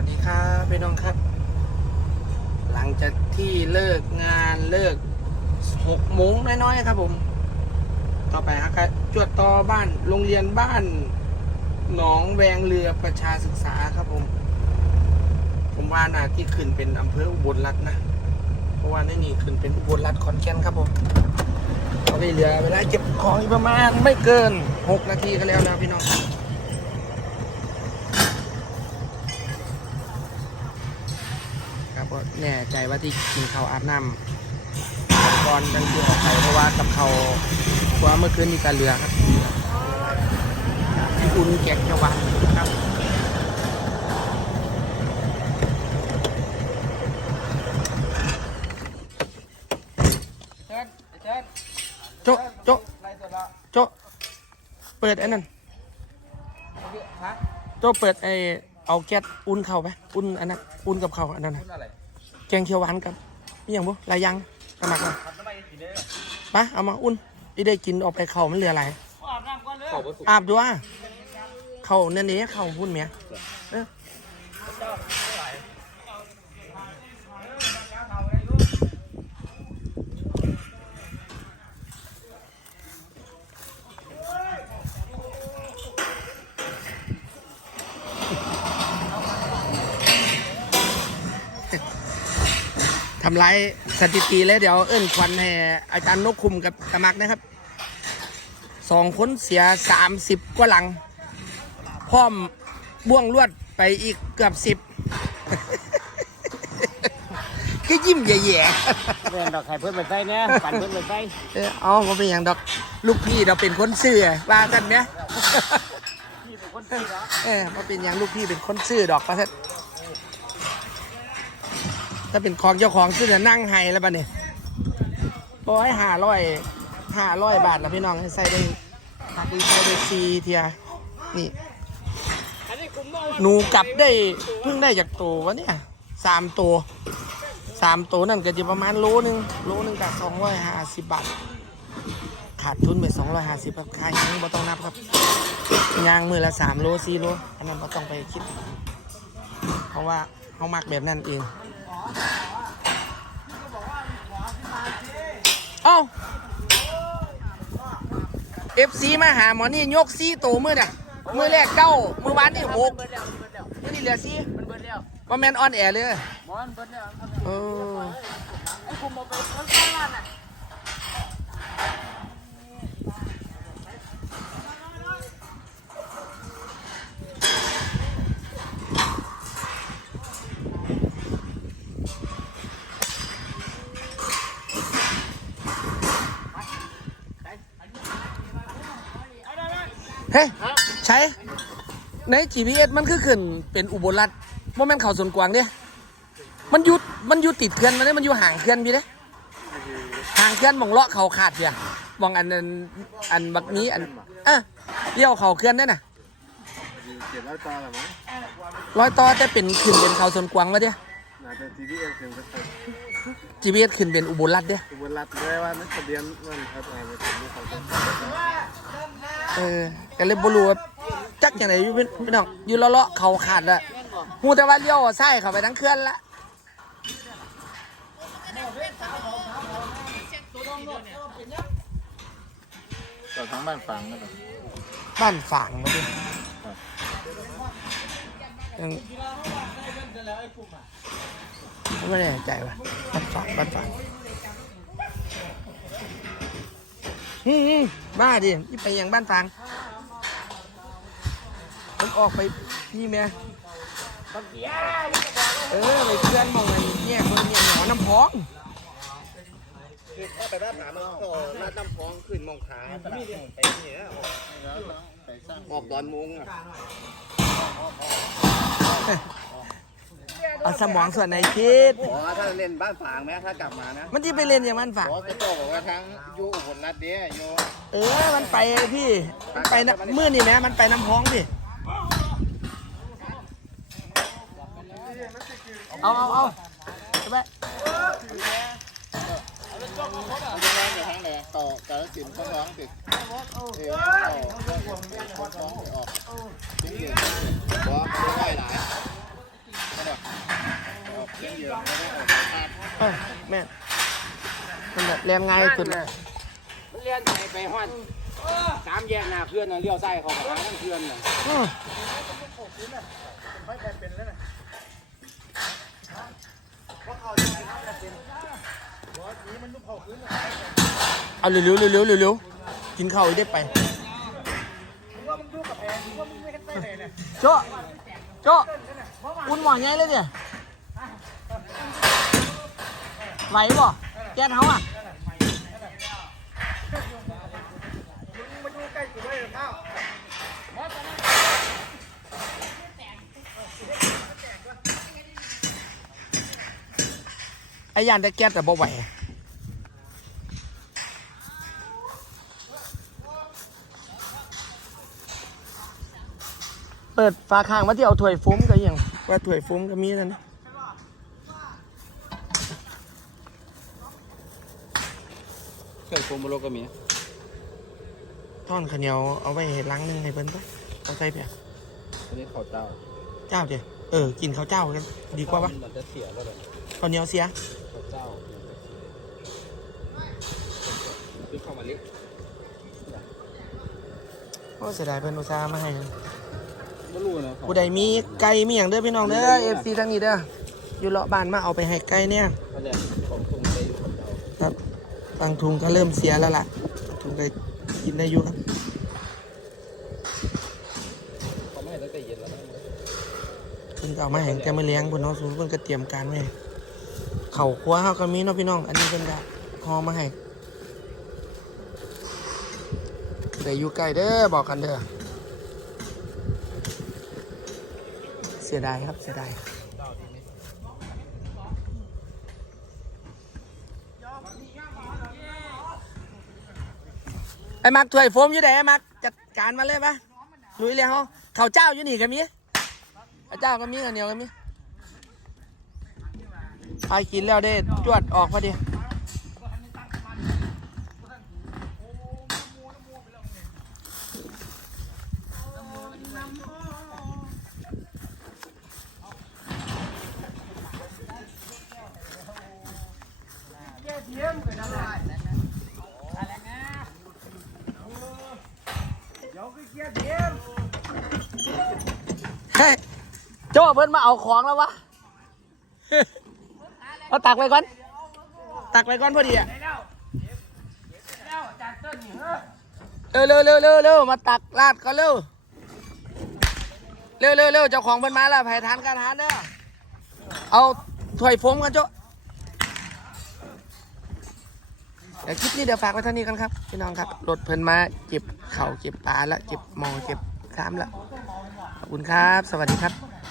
วัสดีครับพี่น้องครับ หลังจากที่เลิกงานเลิกหกโมงน้อยๆครับผม ต่อไปครับจวดต่อบ้านโรงเรียนบ้าน หนองแวงเรือประชาศึกษาครับผม ผมว่าน่าที่ขึ้นเป็นอำเภออุบลรัตน์นะ เพราะว่าในนี่ขึ้นเป็นอุบลรัตน์ขอนแก่นครับผมเอาไปเหลือเวลาเก็บของอีกประมาณไม่เกินหกนาทีก็แล้วนะพี่น้อง ครับครับก็แน่ใจว่าที่กินข้าวอาบน้ำก่อนดังที่ออกไปเพราะว่ากับเขาวเพราะว่าเมื่อคืนมีการเรือครับอุ่นแกงเขียวหวานครับเชิญเชิญโจะโจะไล่ตัวละโจะเปิดไอ้นั่นฮะโจะเปิดไอ้ เอาแก๊สอุ่นเข่าไปอุ่นอันนั้นอุ่นกับเขาวอันนั้นนะคุณอะไรแกงเขียวหวานกับนี่อย่างบุหลายอยังกระหมักเลยขับน้ำมันกินได้ไปเอามาอุ่นที่ได้กินออกไปเข่ามันเหลืออะไรอาบน้ำก่อนเลยขอบคุณอาบด้วยเข่าเนี่ยนี้เข่าพุ่นเมียเออ ทำลายสถิติเลยเดี๋ยวเอิ้นควันให้อาจารย์นกคุมกับกระมักนะครับสองคนเสียสามสิบกว่าหลัง พร้อมบ่วงลวดไปอีกเกือบสิบก็ยิ้มแย่เรียนดอกไข่เพื่อนไปใส่เนี่ยปั่นเพื่อนไปใส่ๆเออเอาผมเป็นอย่างดอกลูกพี่เราเป็นคนซื่อว่าท่านเนี้ย พี่เป็นคนที่แล้วเออมาเป็นอย่างลูกพี่เป็นคนซื่อดอกประเทศ ถ้าเป็นของเจ้าของซื่อจะนั่งไห้แล้วบ้านี่ร้อยห้าร้อยห้าร้อยบาทนะพี่น้องให้ใส่ได้ตักดีใส่ได้ซีเทียนี่หนูกลับได้เพิ่งได้จากตัววะเนี่ยสามตัวสามตัวนั่นก็จะประมาณโลนึงโลนึงกับสองร้อยห้าสิบบาทขาดทุนไปสองร้อยห้าสิบครับค่ายังบ่ต้องนับครับยางมือละสามโลสี่โลอันนั้นบ่ต้องไปคิด เพราะว่าเขามักแบบนั้นเอง เอ้าเอฟซีมาหาหมอนี่ยกซี่ตัวมือน่ะมือแรกเก้ามือวานนี่หกเบิร์ดแล้วเบิร์ดแล้วมือนี่เหลือซี่มันเบิร์ดแล้วว่าแมนออนแอร์เลยมอนเบิร์ดแล้วเออไอ้คุ้มเอาไปคนข้างล่างอะ เฮ้ยใช้ ใน GPS มันคือขึ้นเป็นอุบลรัฐว่าแม่นเขาสวนกวางเด้มันอยู่มันอยู่ติดเขื่อนมันเด้มันอยู่ห่างเขื่อนพี่เด้ห่างเขื่อนมองเลาะเขาขาดเพียมองอันนั้นอันบักนี้อันเออเลี้ยวเขาเขื่อนได้น่ะเจ็ดร้อยตอนหรอมั้งร้อยต่อแต่เป็นขึ้นเป็นเขาสวนกวางแล้วเด้น่าจะทีวีเอ็มถึงจะตัด GPS ขึ้นเป็นอุบลรัฐเด้ อุบลรัฐได้ว่านักทะเบียนมันเอาไปเป็นของเขาเป็นเออก็เลยบ่รู้ว่าจักอย่างไรอยู่พี่พี่น้องอยู่เลาะๆเขาขาดละฮู้แต่ว่าเลี้ยวซ้ายเข้าไปทั้งเขื่อนละต่อทั้งบ้านฝังนะครับ้านฝางมาดิยัง ไม่แน่ใจว่ะบ้านฝางบ้านฝางอืมๆบ้าดินี่ไปยังบ้านฝางมันออกไปนี่แม่เออไปเพื่อนมองไงเนี่ยคนเนี่ยหนอน้ำพองถ้าไปบ้านฝังมันก็ลาดน้ำพองขึ้นมองขาตลาดไปเนี่ยออกตอนมุงอะ เอาสมองส่วนไหนคิดบอกว่าถ้าเล่นบ้านฝางไหมถ้ากลับมานะมันที่ไปเล่นอย่างบ้านฝางบอกจะบอกว่าทั้งยูอุบลรัฐเดียยูเออ มันไปพี่มันไปนะมือนี่แม่มันไปน้ำพองพี่ เอาเอาเอาใช่ไหมมันจะแรงไปทางไหนต่อกาลสินธุ์ต้องร้องติดเออต่อต้องร้องออกจริงๆบอกไม่ได้หลาย เดียวไม่ได้ออกมาเออแม่มันแบบแรงไงสุดเลยเลี้ยนไปไปฮอดสามแยกหน้าเพื่อนน่ะเลี้ยวซ้ายเข้าไปหาทางเพื่อนน่ะอืมเอาเร็วๆเร็วๆเร็วๆกินข้าวอีกได้ไปโจ้โจ้อุ่นหมอไงเลยเนี่ย ไหวบ่แก๊สเขาอะไอ้ยานแต่แก๊สแต่บ่ไหวเปิดฝาข้างมาที่เอาถ้วยฟุ้มก็ยังว่าถ้วยฟุ้มก็มีนั่นนะ เครื่องปรุงบ่โลก็มีท่อนข้าวเหนียวเอาไว้ให้ล้างนึงให้เพิ่นปะเอาใส่เปียกอันนี้ข้าวเจ้า เจ้าเดียวเออ กินข้าวเจ้ากันดีกว่าปะมันจะเสียแล้วเลยข้าวเหนียวเสียข้าวเจ้าคือข้าวมะลิโอ้เสียดายเพิ่นอุตส่าห์มาให้บ่รู้นะผู้ใดมีไก่มีอย่างเด้อพี่น้องเด้อเอฟซีทั้งนี้เด้ออยู่เลาะบ้านมาเอาไปให้ไก่เนี่ยเขาจะของปรุงไปอยู่ข้าวเจ้าครับ บางถุงก็เริ่มเสียแล้วล่ะถุงก็กินได้อยู่ครับเขาไม่ให้ตั้งแต่เย็นแล้วเพิ่นก็เอามาให้แกมาเลี้ยงเพิ่นเนาะสูเพิ่นก็เตรียมการไว้ให้ข้าวคั่วเฮาก็มีเนาะพี่น้อง อันนี้เพิ่นก็ห่อมาให้ได้อยู่ใกล้เด้อบอกกันเด้อเสียดายครับเสียดาย มักถ้วยโฟมอยู่ไหนไอ้มักจัดการมาเลยปะลุยเลยเขาข้าเจ้าอยู่นี่กันมีข้าวเจ้าก็มีกันเหนียวกันมีไอ้กินแล้วได้จวดออกพอดี โจ้เพิ่นมาเอาของแล้ววะ เอาตักไปก่อน ตักไปก่อนพอดีอะเร็วเร็วเร็วเร็วเร็วมาตักลาดก่อนเร็ว เร็วเร็วเร็วเจ้าของเพิ่นมาแล้วไผ่ทานกันทานเด้อ เอาถ้วยโฟมกันโจ้เดี๋ยวคลิปนี้เดี๋ยวฝากไว้เท่านี้กันครับพี่น้องครับรถเพิ่นมาเก็บเข่าวเก็บปลาแล้วเก็บหมองเก็บ ซ้ำแล้วขอบคุณครับ สวัสดีครับ